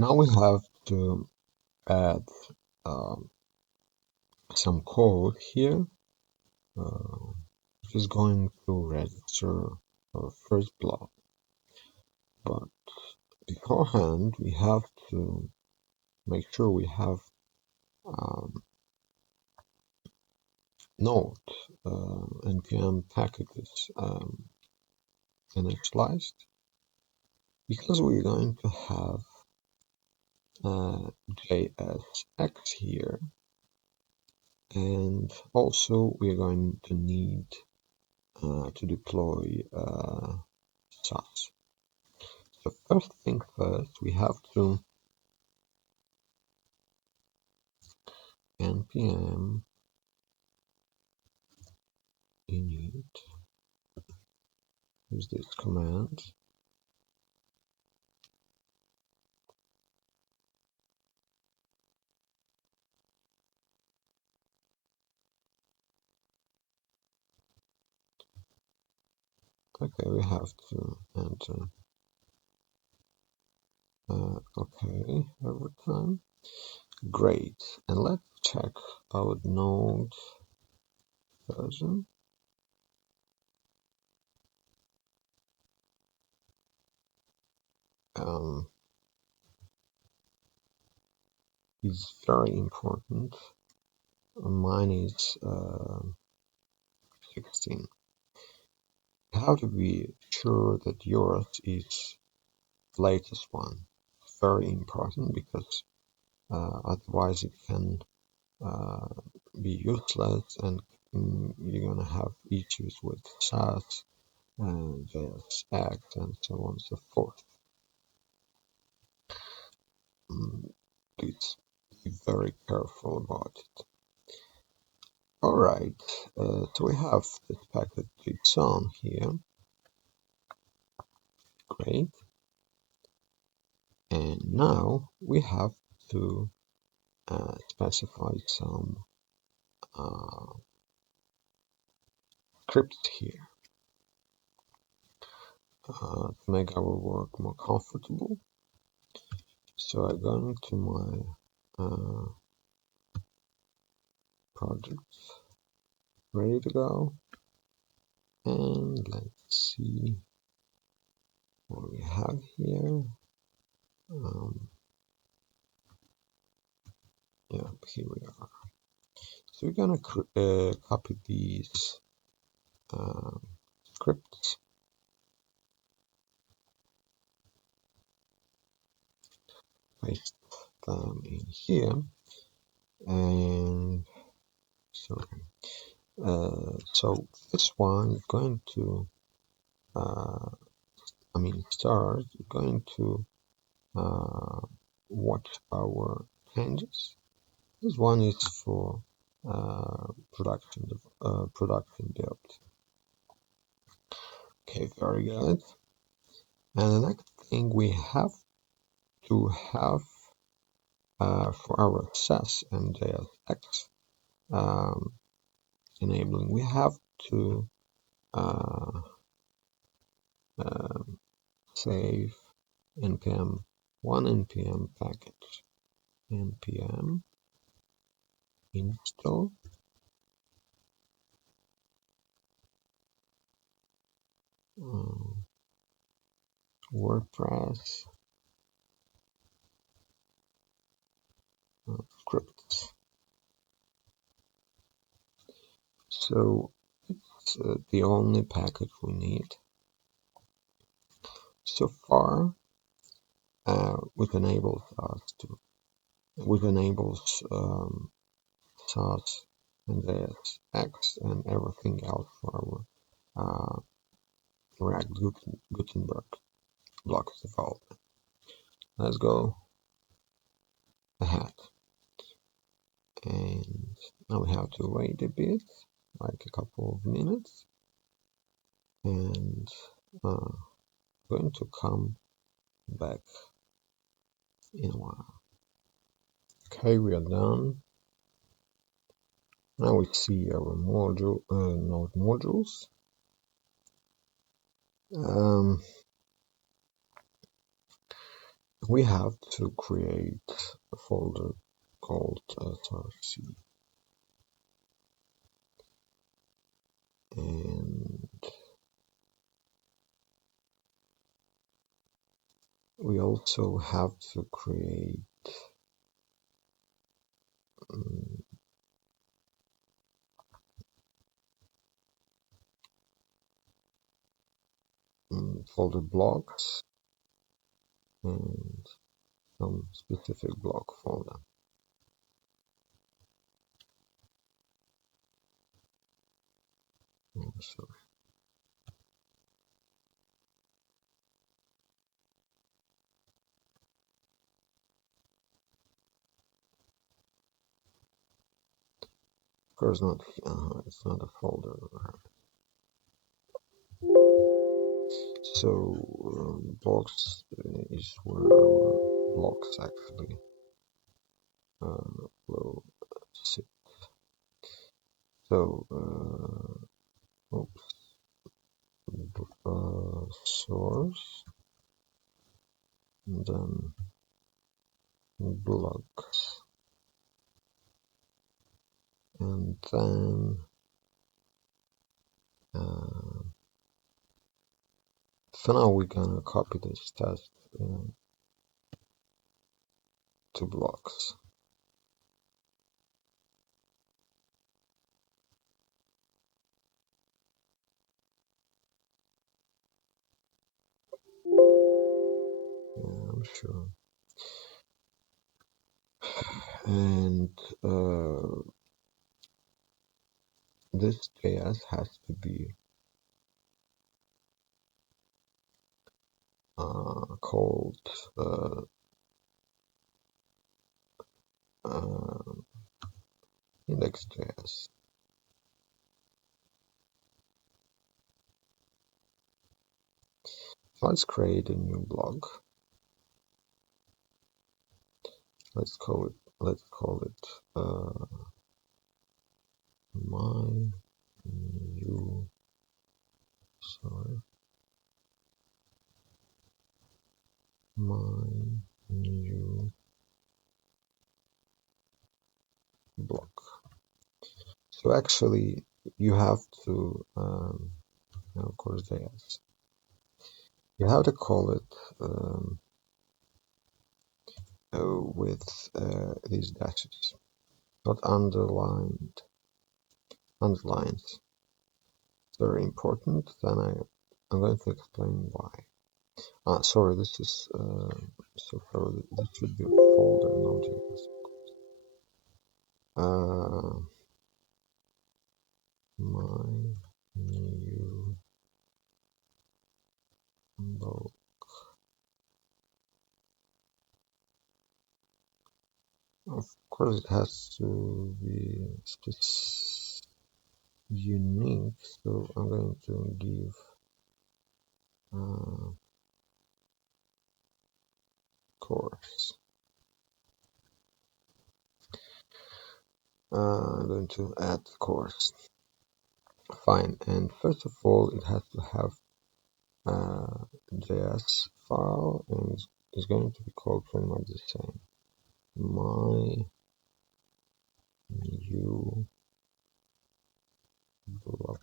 Now we have to add um, some code here, which is going to register our first block. But beforehand, we have to make sure we have node npm packages initialized, because we're going to have JSX here, and also we're going to need to deploy SAAS. So first thing first, we have to npm init, use this command. Okay, we have to enter okay every time. Great, and let's check our node version. Is very important. Mine is 16. You have to be sure that yours is the latest one. Very important, because otherwise it can be useless, and you're gonna have issues with SAAS and JSX and so on and so forth. Please be very careful about it. Alright, so we have this package JSON here. Great. And now we have to specify some scripts here to make our work more comfortable. So I go into my project, ready to go, and let's see what we have here. Yeah, here we are. So we're gonna copy these scripts, paste them in here, and so this one is going to start going to watch our changes. This one is for production build. Okay, very good. And the next thing we have to have for our SAAS and JSX enabling, we have to save npm one npm package, npm install WordPress scripts. So it's the only package we need. So far, which enables SAAS and JSX and everything else for our React Gutenberg block development. Let's go ahead, and now we have to wait a bit, like a couple of minutes, and going to come back in a while. Okay, we are done. Now we see our node modules. we have to create a folder called src, and we also have to create um, folder blocks and some specific block folder. Oh, sorry. Of course not. It's not a folder. So blocks is where our blocks actually will sit. So oops, source, and then blocks, and then for now we're gonna copy this test to blocks. Yeah, I'm sure. And this JS has to be called index.js. Let's create a new blog. Let's call it my new sorry my new blog. So actually you have to of course JS. You have to call it with these dashes, not underlined. Underlines. Very important. Then I'm going to explain why. Sorry, this is this should be a folder, not JS. My new blog. Of course, it has to be unique, so I'm going to give course. I'm going to add course. Fine, and first of all, it has to have JS file, and it's going to be called pretty much the same. My new blog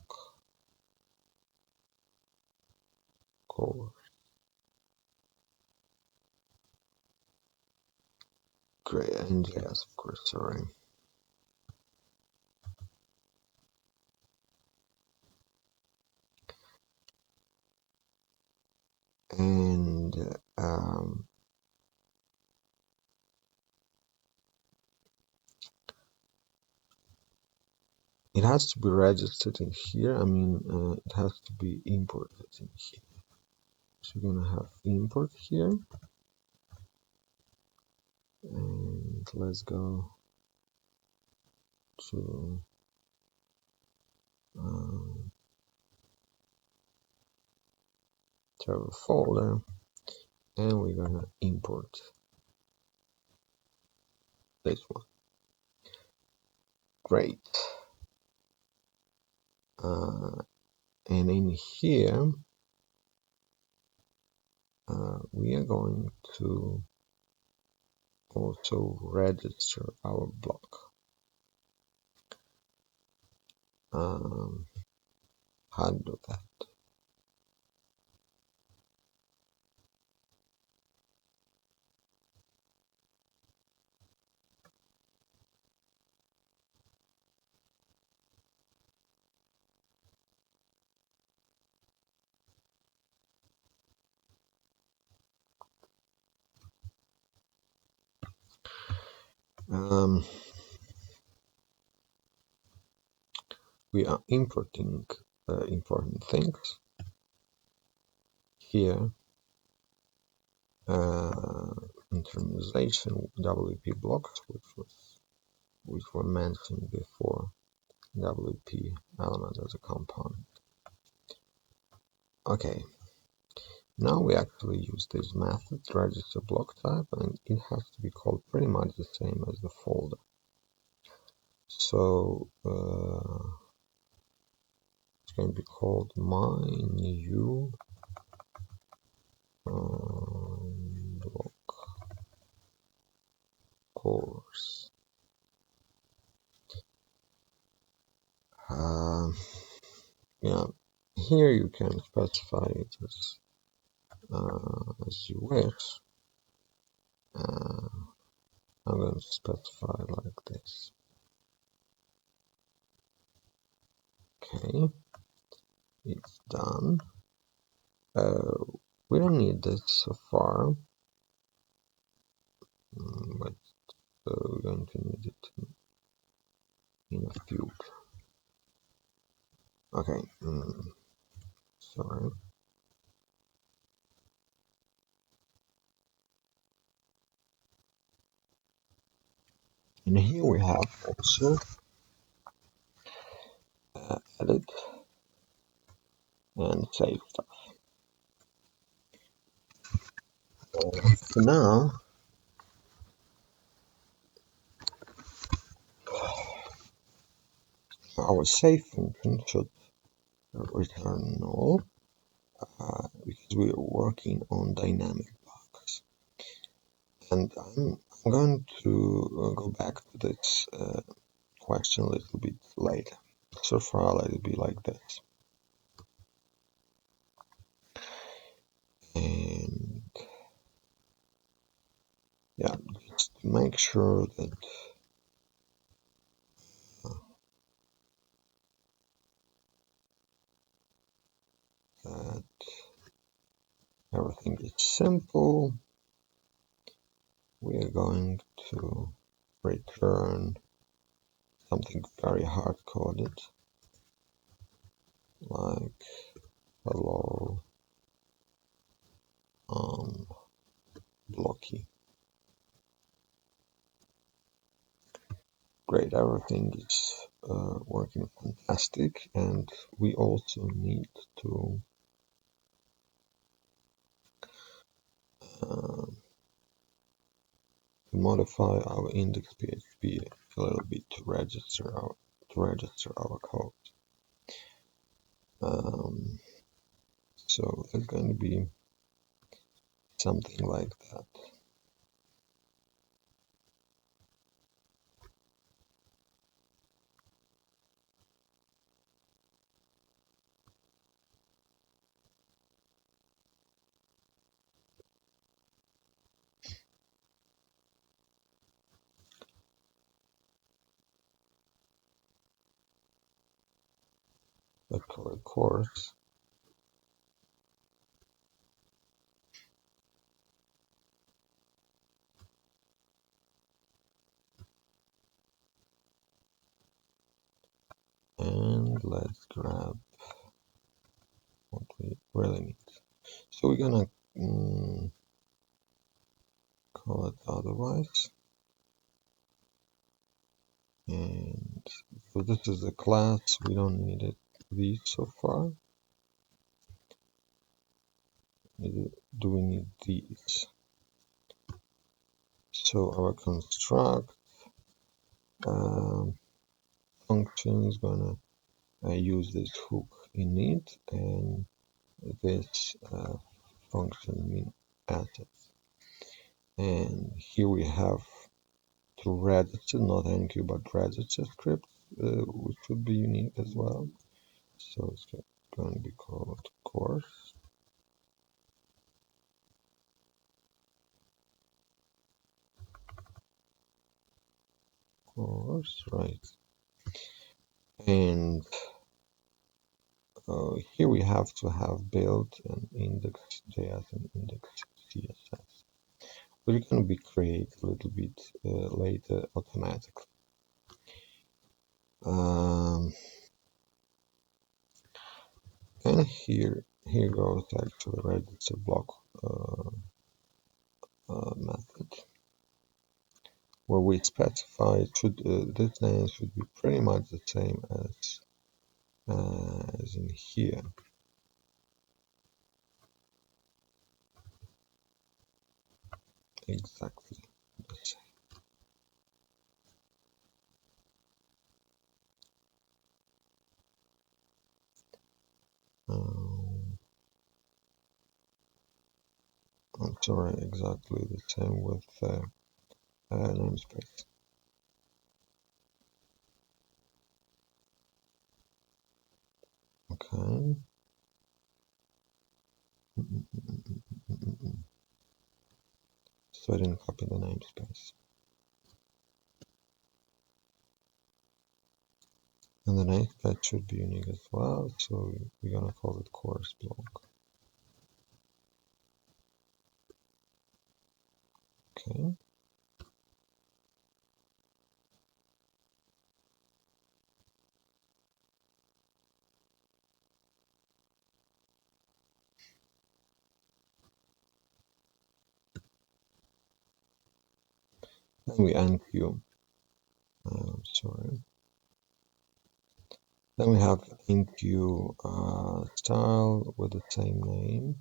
course. Great, and JS, of course, sorry. And it has to be registered in here. I mean, it has to be imported in here. So we're gonna have import here, and let's go to our folder, and we're gonna import this one. Great. And in here we are going to also register our block. How to do that? We are importing important things here. Internalization WP blocks, which were mentioned before. WP element as a component. Okay, now we actually use this method to register block type, and it has to be called pretty much the same as the folder. So it's going to be called my new block course. Yeah, here you can specify it as you wish. I'm going to specify like this. Okay, it's done. We don't need this so far, but we're going to need it in the future. Okay, sorry. And here we have also edit and save stuff. For now, our save function should return null because we are working on dynamic blocks. And I'm going to go back to this question a little bit later. So far, I'll let it be like this. And yeah, just to make sure that everything is simple, we are going to return something very hard-coded, like hello blocky. Great, everything is working fantastic, and we also need to modify our index.php a little bit to register our code. So it's going to be something like that. Let's call it course. And let's grab what we really need. So we're gonna call it otherwise. And so this is a class, we don't need it these so far. Do we need these? So our construct function is gonna use this hook in it, and this function mean assets. And here we have to register, not enqueue, but register script, which would be unique as well. So it's going to be called course. Course, right. And here we have to have built an index.js and index CSS. We're going to be created a little bit later automatically. And here goes actually register block method, where we specify this name should be pretty much the same as in here. Exactly the same. I'm sorry, exactly the same with namespace. Okay. So I didn't copy the namespace. And the namespace should be unique as well, so we're gonna call it course block. Okay. Then we enqueue. Sorry. Then we have enqueue style with the same name,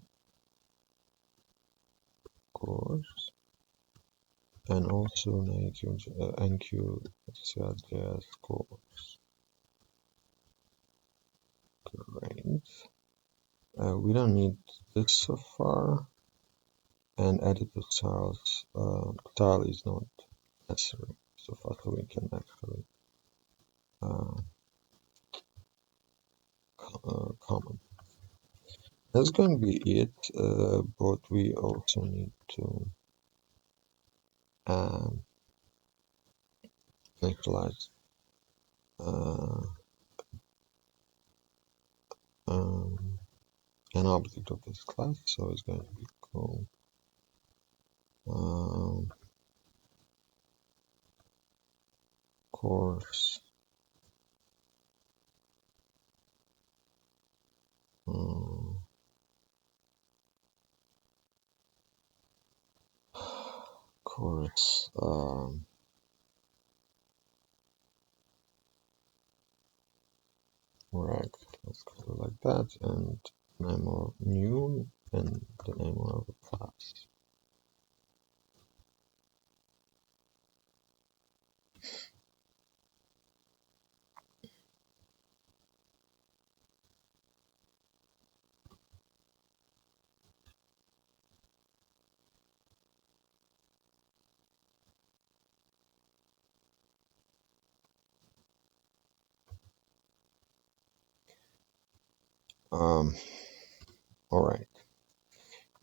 course, and also an enqueue CSS course. Great. We don't need this so far, and editor styles style is not necessary so far, so we can actually comment. That's going to be it, but we also need to initialize um, an object of this class, so it's going to be called course course rect. Let's call it like that, and name of new and the name of the class. All right.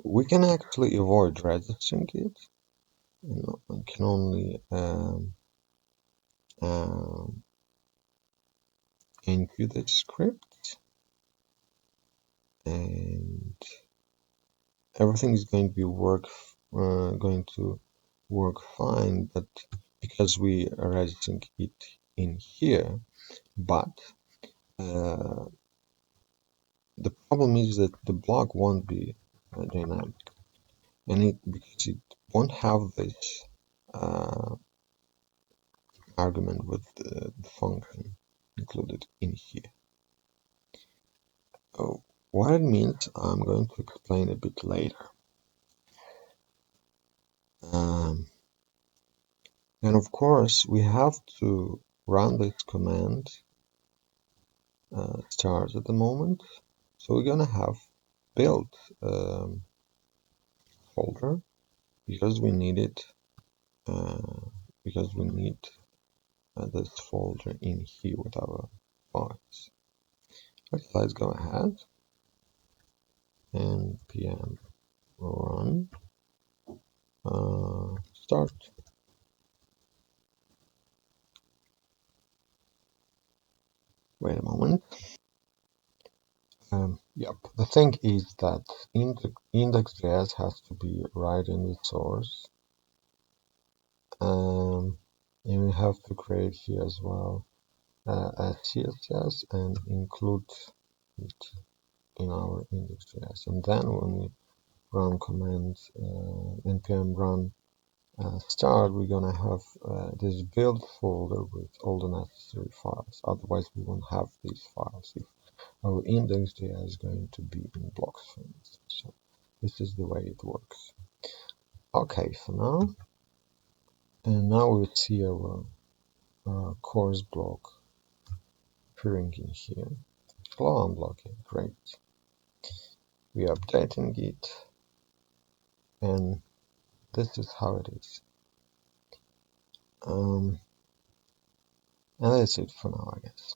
We can actually avoid registering it. I can only enqueue the script, and everything is going to be going to work fine. But because we are registering it in here, but the problem is that the block won't be dynamic, and because it won't have this argument with the function included in here. Oh, what it means, I'm going to explain a bit later. And of course, we have to run this command start at the moment. So we're gonna have build folder because we need it, uh, because we need this folder in here with our files. Okay, let's go ahead and npm run start. Wait a moment. Yep, the thing is that index.js has to be right in the source. And we have to create here as well a CSS and include it in our index.js. And then when we run command npm run start, we're gonna have this build folder with all the necessary files. Otherwise, we won't have these files if our index.js is going to be in blocks, for instance. So this is the way it works. Okay, for now, and now we see our course block appearing in here. Flow unblocking, great. We are updating it, and this is how it is. And that's it for now, I guess.